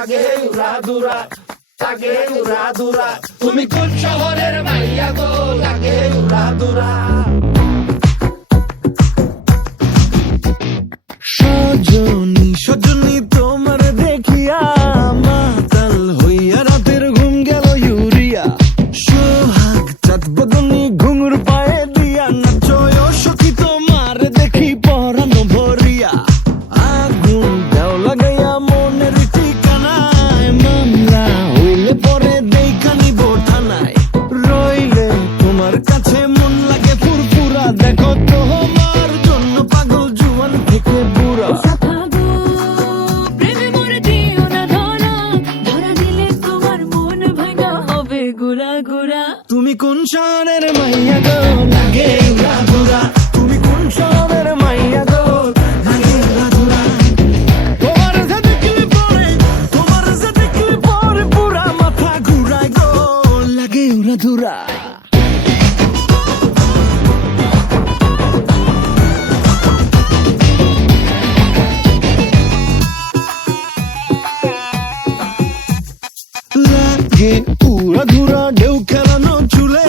লাগে উড়াদুরা, লাগে উড়াদুরা। তুমি কোন শহরের মাইয়া গো, লাগে উড়াদুরা। সজনী সজনী তোমার দেখিয়া মাতাল হইয়া রাতের ঘুম গেল ইউরিয়া। সোহাগ চাঁদ বদনী ঘুঙুর পায়ে দিয়া নাচয় সখী তোমার দেখি পরানো ভরিয়া। আগুন দাও লাগাইয়া মনের ঠিকানায়, মামলা হইলে পরে দেখা নিব থানায়। রইলে তোমার কাছে মন লাগে ফুরফুরা, দেখো তোমার জন্য পাগল জুয়ান থেকে বুড়া। তুমি কোন শহরের মাইয়া গো, লাগে উড়াদুরা। তুমি কোন শহরের মাইয়া গো, লাগে উড়াদুরা। তোমার যে দেখলে পরে, তোমার যে দেখলে পরে পুরা মাথা ঘুরায় গো, লাগে উড়াদুরা। লাগে উড়াধুরা ঢেউ খেলানো চুলে,